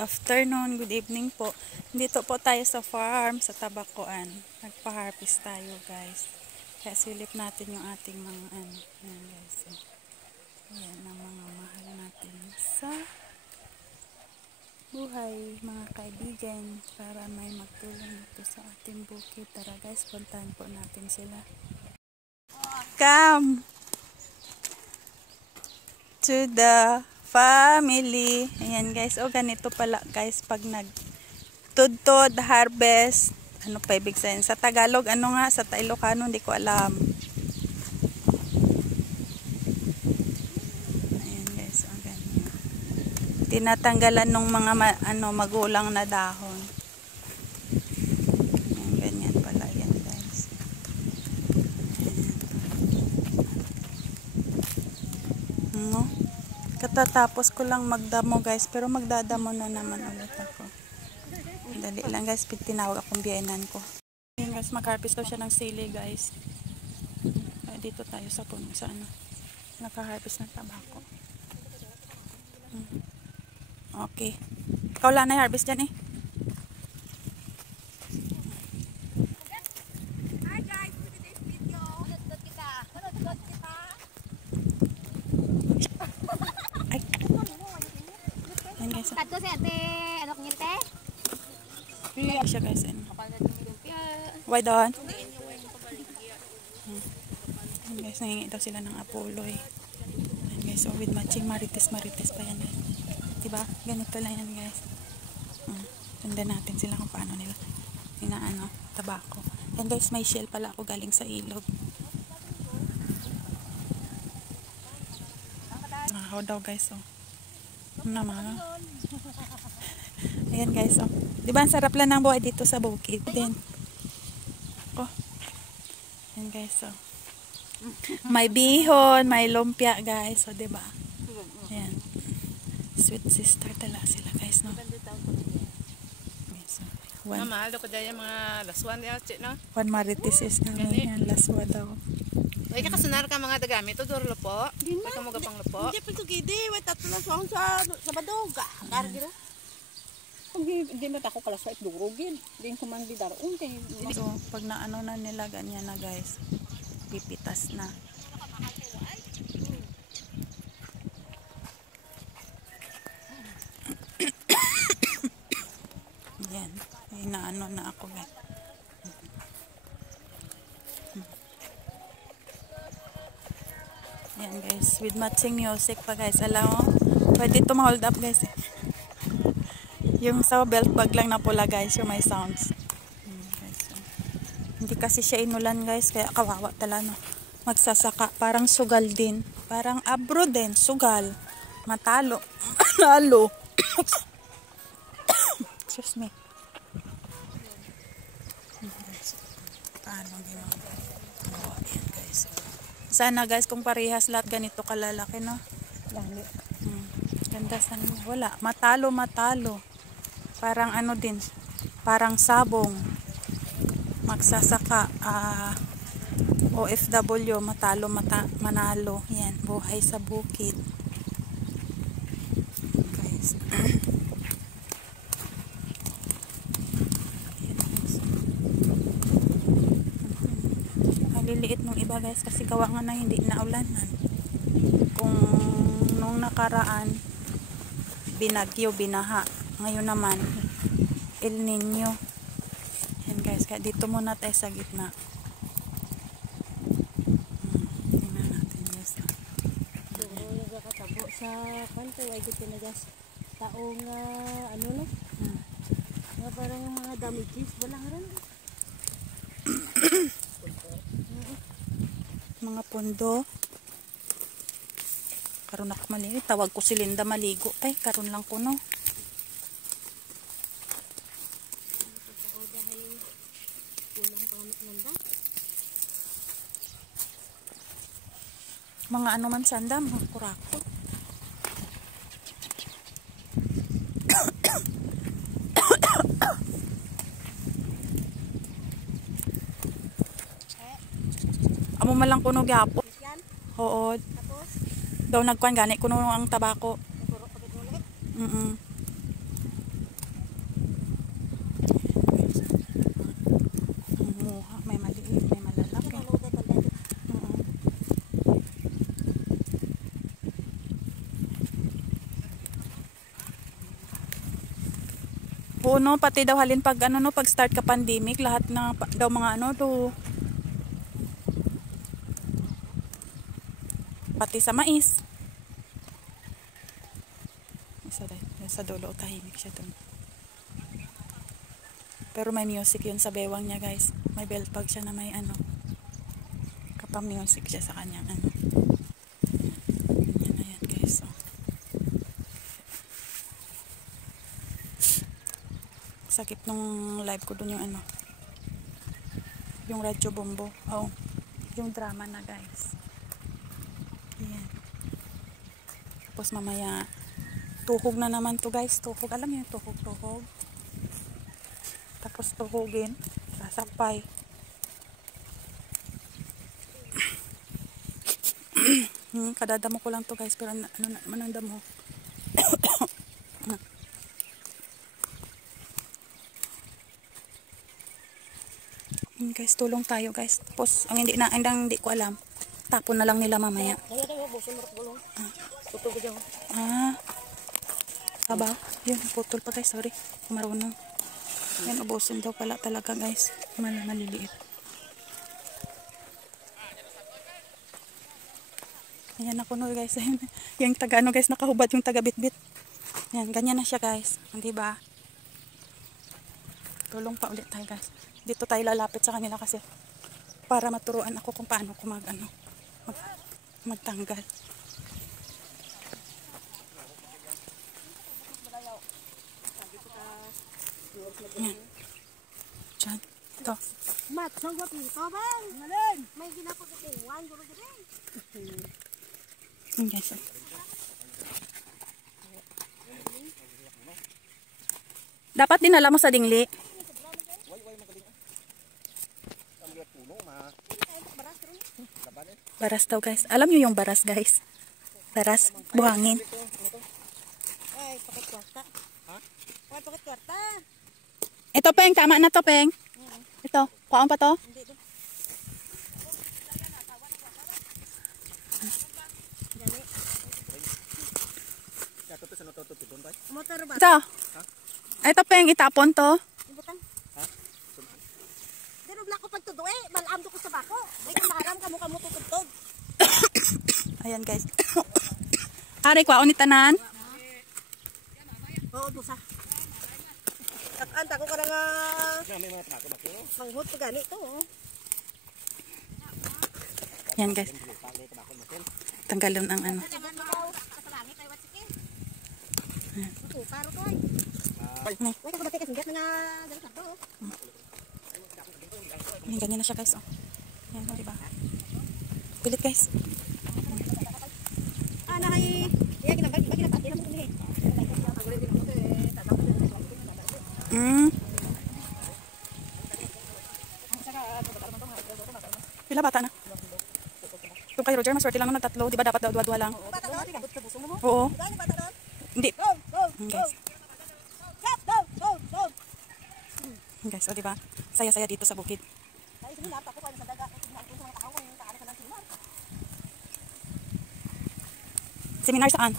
afternoon, good evening po. Dito po tayo sa farm, sa Tabacoan. Nagpa-harvest tayo, guys. Kaya silip natin yung ating mga ano. Ayan, guys. Ayan ang mga mahal natin sa buhay, mga kaibigan, para may magtulong ito sa ating bukid. Tara, guys, puntahan po natin sila. Come to the family. Ayan, guys. O, ganito pala, guys, pag nagtudtod, harvest. Ano pa ibig sabihin? Sa Tagalog, ano nga? Sa Ilocano, hindi ko alam. Ayan, guys. O, ganyan. Tinatanggalan ng mga magulang na dahon. Ayan, ganyan pala. Ayan, guys. Ayan. No? Katatapos ko lang magdamo, guys, pero magdadamo na naman ulit ako. Dali lang, guys, tinawag akong biyenan ko. Ayan, guys, mag-harvest daw siya ng sili, guys. Dito tayo sa puno, sa ano, naka-harvest ng tabako. Okay, ikaw lang na-harvest dyan eh. Hi guys, look at this video. Nanood kita. Ayan, guys. Kato si ate, ano kong te? Ayan siya, guys. Why doon? Ayan, guys, nangingi daw sila ng apuloy. Ayan, guys, so with matching marites pa yan, guys. Diba? Ganito lang yan, guys. Tundan natin sila kung paano nila tabako. Ayan, guys, may shell pala ako galing sa ilog. Nakahaw daw, guys, oh. Naman. Ayan, guys, oh. Diba, ang sarap lang ng buhay dito sa bukid. Then, oh. Ayan, guys, oh. May bihon, may lumpia, guys, oh, diba? Ayan. Sweet sister tala sila, guys, no? Mahal ko dyan yung mga laswan niya, no? One marites is na yan, laswa daw. Ay, kakasunar ka mga dagami. Ito, duro lupo. Ay, kamuga pang lupo. Hindi pa ito gidi, may tatlo na sa badoga. Gargiro. Hindi mo tako kalaswa at durugin. Hindi ko man bidaroon. So, pag naano na nila, ganyan na, guys. Pipitas na. Yan. Ay, naano na ako, guys. Yan, guys. With matching music pa, guys. Alam mo, pwede ito ma-hold up, guys. Yung sa belt bag lang na pula, guys. Yung may sounds. Guys. Hindi kasi siya inulan, guys. Kaya kawawa tala, no? Magsasaka. Parang sugal din. Parang abro din. Sugal. Matalo. Nalo. Excuse me. Paano ginagawa? Oh, ayan, guys. Sana, guys, kung parehas lahat ganito kalalaki, no? Lalo. Ganda sana. Wala. Matalo. Parang ano din. Parang sabong. Magsasaka. OFW. Manalo. Yan. Buhay sa bukid. Guys. Liliit nung iba, guys, kasi gawa nga na hindi naulanan. Kung nung nakaraan binagyo, binaha, ngayon naman El Nino. Yan, guys, kaya dito muna tayo sa gitna. Tingnan natin, guys. Nakatabo sa kanto, ay gito na gas. Taong, ano no? Parang yung mga damages, walang rin. Mga pundo. Karon ako maligo. Tawag ko si Linda maligo. Ay, karon lang ko, no? Mga ano man sanda, mga kurako. Amo man lang kuno gyapon. Oo. Daw nagkuan gani kuno ang tabako. no, pati daw halin pag ano no, pag start ka pandemic, lahat na daw mga ano to, pati sa mais. Sa dulo, tahimik siya dun. Pero may music yun sa bewang niya, guys. May belt bag siya na may ano, kapang music siya sa kanyang ano. Yan na yan, guys. So, sakit nung live ko dun yung ano, yung Radyo Bombo. Oh, yung drama na, guys. Yan. Tapos mamaya tuhog na naman to, guys. Tuhog, alam niyo yung tuhog. Tapos tuhugin, sasakpay. Kadadamo ko lang to, guys, pero ano naman ang damo. Guys, tulong tayo, guys. Tapos ang hindi ko alam, tapon na lang nila mamaya. Aba, yun, putol pa, guys, sorry, marunong. Yan, ubusin daw pala talaga, guys, maliliit. Ayan ako no, guys. Yung taga ano, guys, nakahubad yung taga bitbit. Yan, ganyan na siya, guys. Hindi ba? Tulong pa ulit tayo, guys. Dito tayo lalapit sa kanila kasi para maturuan ako kung paano ko magtanggal. Yan. Diyan. Ito. Mat, sangwa pito, bang. Malin. May ginapagkakuhan, guro guro. Guys. Dapat dinala mo sa dingli. Baras daw, guys. Alam niyo yung baras, guys. Baras, buhangin. Ay, pakit kwarta. Ha? Ay, pakit kwarta. Ito, Peng. Tama na to, Peng. Ito. Kuhaan pa to? Hindi do. Motor ba? Ito. Ito, Peng. Itapon to. Ibutang. Ha? Pero wala ko pagtudo eh. Malam ko sa bako. Ay, kumaram kamo tutugtog. Ayan, guys. Ari, kuhaan ni tanan. Oo, dusa. Anta ko karang manghut ko gani to. Yan, guys. Tanggalon ang ano. Yan, ganyan na siya, guys. Oh. Yan, diba? Pilit, guys. Pila bata na? Yung kay Roger, maswerte lang naman tatlo. Di ba dapat daw dua-dua lang? Oo. Hindi. Guys. Guys, o diba? Saya-saya dito sa bukid. Seminar saan?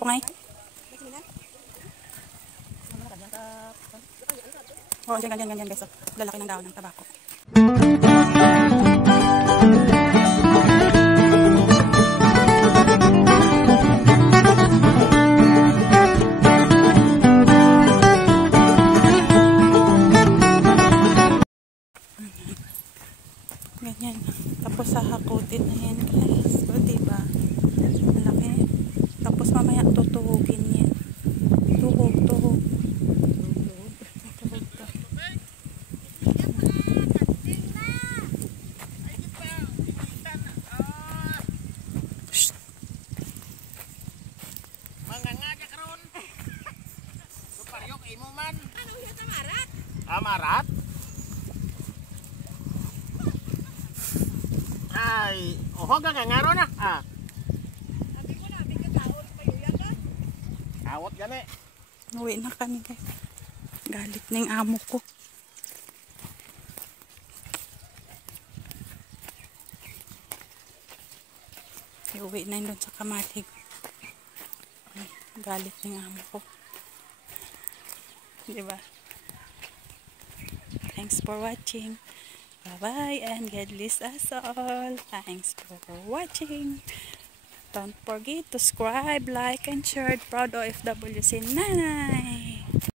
Pungay? Oo, ganyan guys. Lalaki ng daon ng tabako. Ganyan. Tapos sa hakutin na yan, guys. O, diba? Malaki. Tapos mamaya tutuhugin yan. Tuhog. Amarat? Ay, ohog nga ngaro na. Ah. Sabi ko na, bigyan taon kayo yan na. Awot gani. Uwi na kami, guys. Galit na yung amo ko. Uwi na yun doon sa kamatig. Galit ng amo ko. Diba? Thanks for watching. Bye-bye and God bless us all. Thanks for watching. Don't forget to subscribe, like, and share. Proud OFW si Nanay.